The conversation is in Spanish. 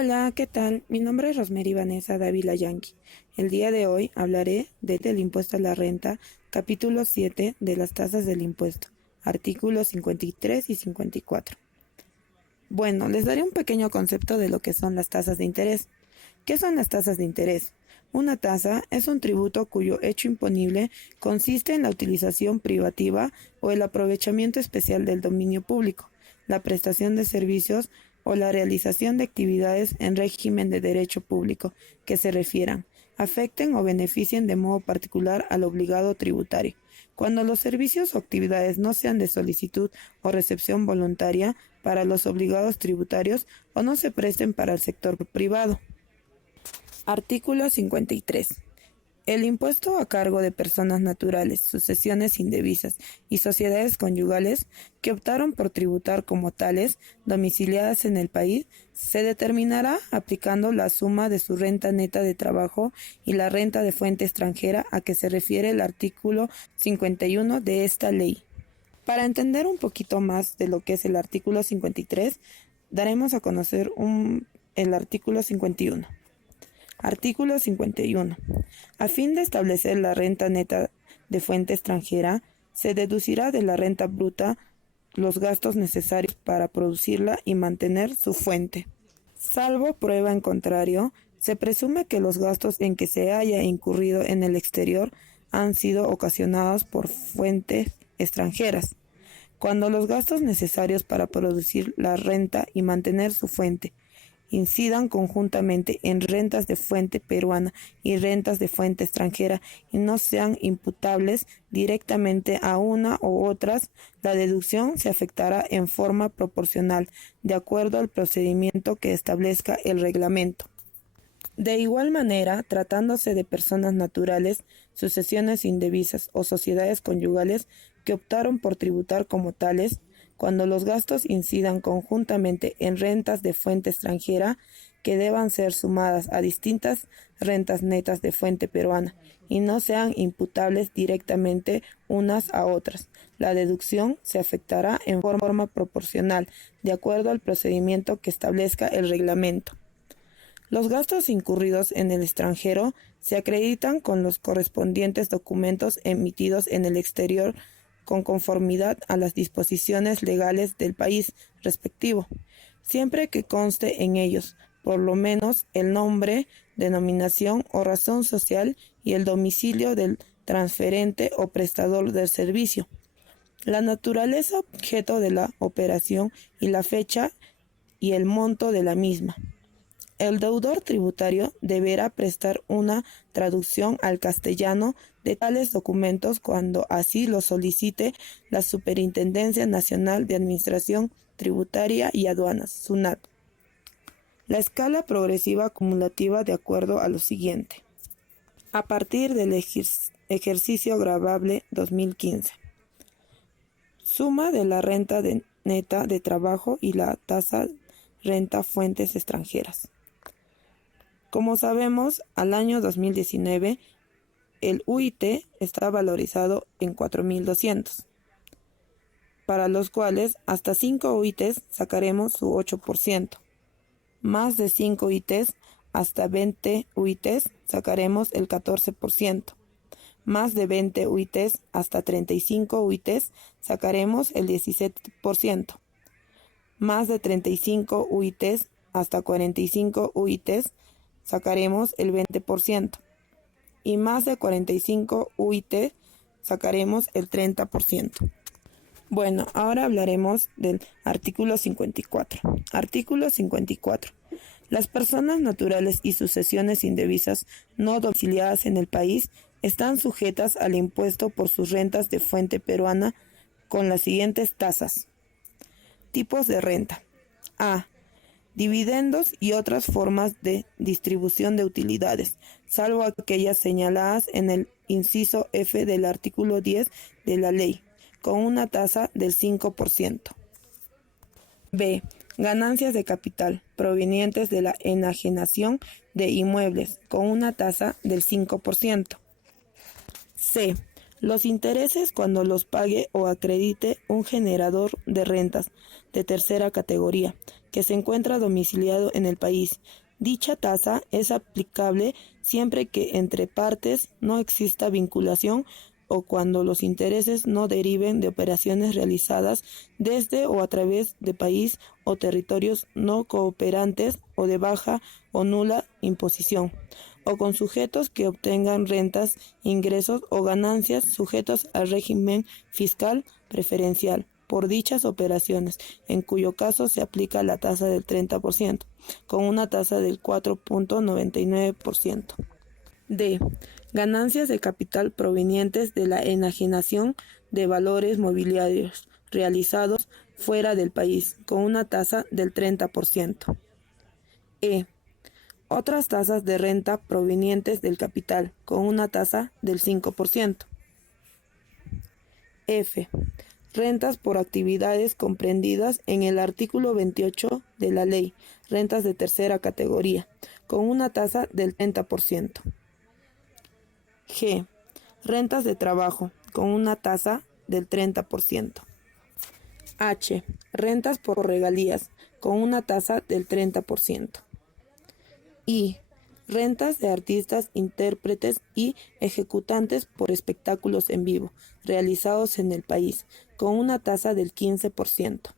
Hola, ¿qué tal? Mi nombre es Rosemary Vanessa Dávila Yanqui. El día de hoy hablaré del impuesto a la renta, capítulo 7 de las tasas del impuesto, artículos 53 y 54. Bueno, les daré un pequeño concepto de lo que son las tasas de interés. ¿Qué son las tasas de interés? Una tasa es un tributo cuyo hecho imponible consiste en la utilización privativa o el aprovechamiento especial del dominio público, la prestación de servicios o la realización de actividades en régimen de derecho público que se refieran, afecten o beneficien de modo particular al obligado tributario. Cuando los servicios o actividades no sean de solicitud o recepción voluntaria para los obligados tributarios o no se presten para el sector privado. Artículo 53. El impuesto a cargo de personas naturales, sucesiones indevisas y sociedades conyugales que optaron por tributar como tales, domiciliadas en el país, se determinará aplicando la suma de su renta neta de trabajo y la renta de fuente extranjera a que se refiere el artículo 51 de esta ley. Para entender un poquito más de lo que es el artículo 53, daremos a conocer el artículo 51. Artículo 51. A fin de establecer la renta neta de fuente extranjera, se deducirá de la renta bruta los gastos necesarios para producirla y mantener su fuente. Salvo prueba en contrario, se presume que los gastos en que se haya incurrido en el exterior han sido ocasionados por fuentes extranjeras. Cuando los gastos necesarios para producir la renta y mantener su fuente incidan conjuntamente en rentas de fuente peruana y rentas de fuente extranjera y no sean imputables directamente a una u otras, la deducción se afectará en forma proporcional, de acuerdo al procedimiento que establezca el reglamento. De igual manera, tratándose de personas naturales, sucesiones indevisas o sociedades conyugales que optaron por tributar como tales, cuando los gastos incidan conjuntamente en rentas de fuente extranjera que deban ser sumadas a distintas rentas netas de fuente peruana y no sean imputables directamente unas a otras. La deducción se afectará en forma proporcional, de acuerdo al procedimiento que establezca el reglamento. Los gastos incurridos en el extranjero se acreditan con los correspondientes documentos emitidos en el exterior con conformidad a las disposiciones legales del país respectivo, siempre que conste en ellos, por lo menos, el nombre, denominación o razón social y el domicilio del transferente o prestador del servicio, la naturaleza objeto de la operación y la fecha y el monto de la misma. El deudor tributario deberá prestar una traducción al castellano de tales documentos cuando así lo solicite la Superintendencia Nacional de Administración Tributaria y Aduanas, SUNAT. La escala progresiva acumulativa de acuerdo a lo siguiente. A partir del ejercicio gravable 2015. Suma de la renta neta de trabajo y la tasa renta fuentes extranjeras. Como sabemos, al año 2019, el UIT está valorizado en 4.200, para los cuales hasta 5 UITs sacaremos su 8%, más de 5 UITs hasta 20 UITs sacaremos el 14%, más de 20 UITs hasta 35 UITs sacaremos el 17%, más de 35 UITs hasta 45 UITs sacaremos el 20% y más de 45 UIT sacaremos el 30%. Bueno, ahora hablaremos del artículo 54. Artículo 54. Las personas naturales y sucesiones indevisas no domiciliadas en el país están sujetas al impuesto por sus rentas de fuente peruana con las siguientes tasas. Tipos de renta. A. Dividendos y otras formas de distribución de utilidades, salvo aquellas señaladas en el inciso F del artículo 10 de la ley, con una tasa del 5%. B. Ganancias de capital, provenientes de la enajenación de inmuebles, con una tasa del 5%. C. Los intereses cuando los pague o acredite un generador de rentas de tercera categoría, que se encuentra domiciliado en el país. Dicha tasa es aplicable siempre que entre partes no exista vinculación o cuando los intereses no deriven de operaciones realizadas desde o a través de país o territorios no cooperantes o de baja o nula imposición, o con sujetos que obtengan rentas, ingresos o ganancias sujetos al régimen fiscal preferencial por dichas operaciones, en cuyo caso se aplica la tasa del 30%, con una tasa del 4.99%. D. Ganancias de capital provenientes de la enajenación de valores mobiliarios realizados fuera del país, con una tasa del 30%. E. Otras tasas de renta provenientes del capital, con una tasa del 5%. F. Rentas por actividades comprendidas en el artículo 28 de la Ley, rentas de tercera categoría, con una tasa del 30%. G. Rentas de trabajo, con una tasa del 30%. H. Rentas por regalías, con una tasa del 30%. I. Rentas de artistas, intérpretes y ejecutantes por espectáculos en vivo, realizados en el país, con una tasa del 15%.